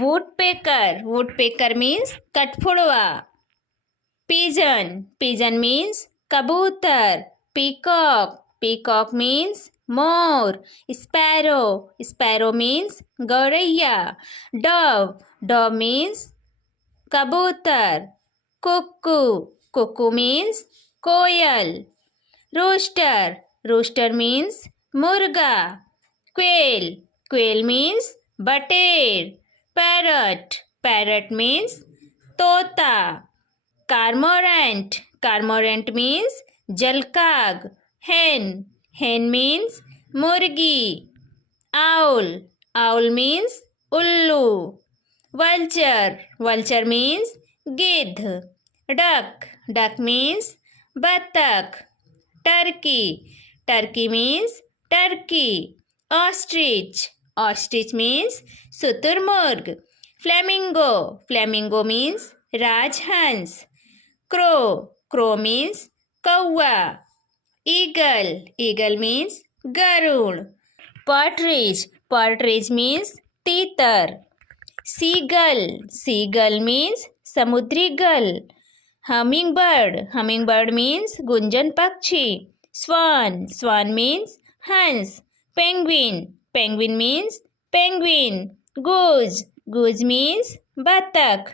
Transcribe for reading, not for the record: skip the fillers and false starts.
woodpecker. Woodpecker means कठफोड़वा. Pigeon. Pigeon means कबूतर. Peacock. Peacock means मोर. Sparrow. Sparrow means गौरैया. Dove. Dove means कबूतर. Cuckoo. Cuckoo means कोयल. Rooster. Rooster means मुर्गा. Quail. Quail means बटेर. Parrot. Parrot means तोता. Cormorant. Cormorant means जलकाग. Hen. Hen means मुर्गी. Owl. Owl means उल्लू. Vulture. Vulture means गिद्ध. Duck. Duck means बतख. Turkey. Turkey means turkey. Ostrich. Ostrich means शुतुरमुर्ग. Flamingo. Flamingo means राजहंस. Crow. Crow means कौवा. Eagle. Eagle means Garuda. Partridge. Partridge means तीतर. Seagull. Seagull means समुद्री गल. Hummingbird. Hummingbird means Gunjan पक्षी. Swan. Swan means हंस. Penguin. Penguin means penguin. Goose. Goose means बतख.